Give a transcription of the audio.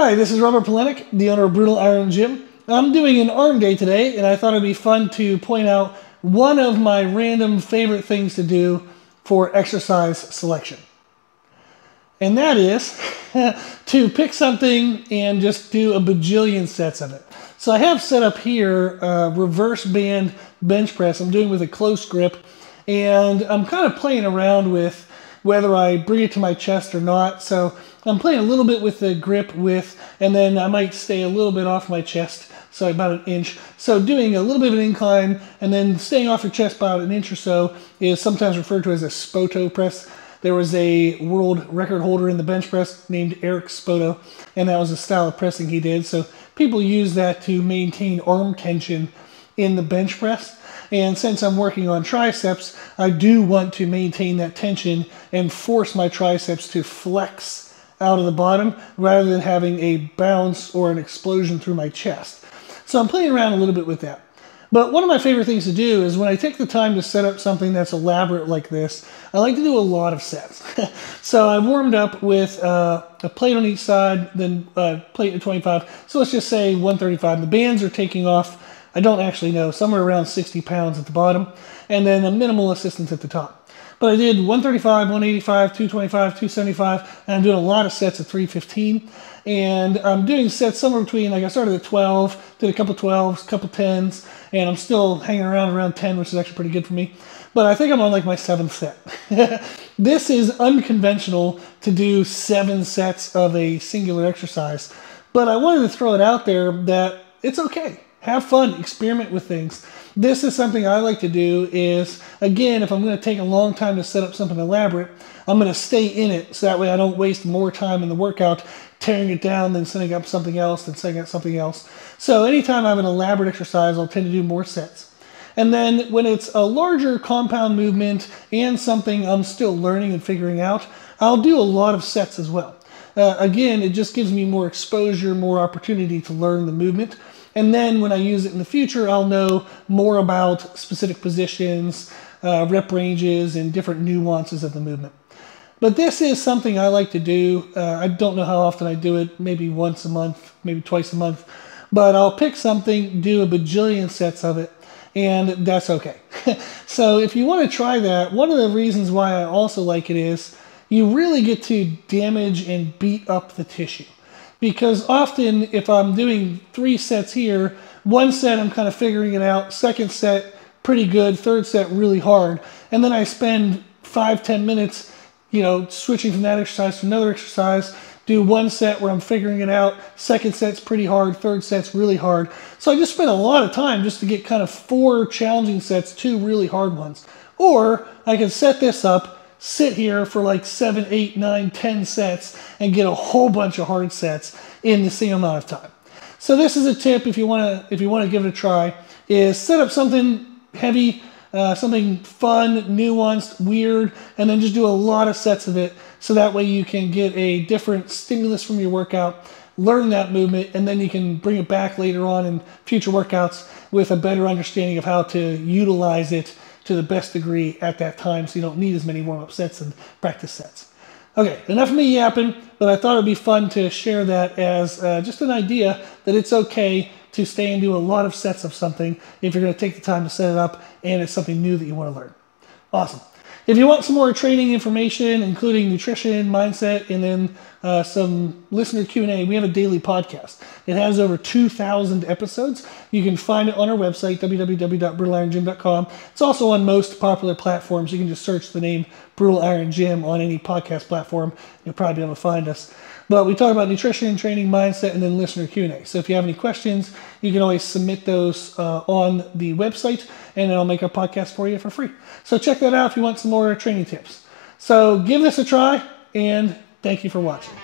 Hi, this is Robert Polenic, the owner of Brutal Iron Gym. I'm doing an arm day today, and I thought it'd be fun to point out one of my random favorite things to do for exercise selection. And that is to pick something and just do a bajillion sets of it. So I have set up here a reverse band bench press I'm doing with a close grip, and I'm kind of playing around with whether I bring it to my chest or not. So I'm playing a little bit with the grip width, and then I might stay a little bit off my chest, so about an inch. So doing a little bit of an incline and then staying off your chest about an inch or so is sometimes referred to as a Spoto press. There was a world record holder in the bench press named Eric Spoto, and that was the style of pressing he did. So people use that to maintain arm tension in the bench press. And since I'm working on triceps, I do want to maintain that tension and force my triceps to flex out of the bottom rather than having a bounce or an explosion through my chest. So I'm playing around a little bit with that. But one of my favorite things to do is when I take the time to set up something that's elaborate like this, I like to do a lot of sets. So I warmed up with a plate on each side, then a plate at 25. So let's just say 135. The bands are taking off, I don't actually know, somewhere around 60 pounds at the bottom, and then a minimal assistance at the top. But I did 135, 185, 225, 275, and I'm doing a lot of sets at 315. And I'm doing sets somewhere between, like I started at 12, did a couple 12s, couple 10s, and I'm still hanging around 10, which is actually pretty good for me. But I think I'm on like my 7th set. This is unconventional to do 7 sets of a singular exercise, but I wanted to throw it out there that it's okay. Have fun, experiment with things. This is something I like to do is, again, if I'm going to take a long time to set up something elaborate, I'm going to stay in it so that way I don't waste more time in the workout tearing it down, then setting up something else, then setting up something else. So anytime I have an elaborate exercise, I'll tend to do more sets. And then when it's a larger compound movement and something I'm still learning and figuring out, I'll do a lot of sets as well. Again, it just gives me more exposure, more opportunity to learn the movement. And then when I use it in the future, I'll know more about specific positions, rep ranges, and different nuances of the movement. But this is something I like to do. I don't know how often I do it, maybe once a month, maybe twice a month. But I'll pick something, do a bajillion sets of it, and that's okay. So if you want to try that, one of the reasons why I also like it is you really get to damage and beat up the tissue. Because often if I'm doing 3 sets here, 1 set I'm kind of figuring it out, 2nd set pretty good, 3rd set really hard, and then I spend 5-10 minutes switching from that exercise to another exercise, do 1 set where I'm figuring it out, 2nd set's pretty hard, 3rd set's really hard. So I just spent a lot of time just to get kind of 4 challenging sets, 2 really hard ones. Or I can set this up, sit here for like 7, 8, 9, 10 sets and get a whole bunch of hard sets in the same amount of time. So this is a tip if you want to give it a try, is set up something heavy, something fun, nuanced, weird, and then just do a lot of sets of it so that way you can get a different stimulus from your workout, learn that movement, and then you can bring it back later on in future workouts with a better understanding of how to utilize it to the best degree at that time so you don't need as many warm-up sets and practice sets. Okay, enough of me yapping, but I thought it'd be fun to share that as just an idea that it's okay to stay and do a lot of sets of something if you're going to take the time to set it up and it's something new that you want to learn. Awesome. If you want some more training information, including nutrition, mindset, and then some listener Q&A, we have a daily podcast. It has over 2,000 episodes. You can find it on our website, www.brutalirongym.com. It's also on most popular platforms. You can just search the name Brutal Iron Gym on any podcast platform. You'll probably be able to find us. But we talk about nutrition, training, mindset, and then listener Q&A. So if you have any questions, you can always submit those on the website, and then I'll make a podcast for you for free. So check that out if you want some more training tips. So give this a try, and thank you for watching.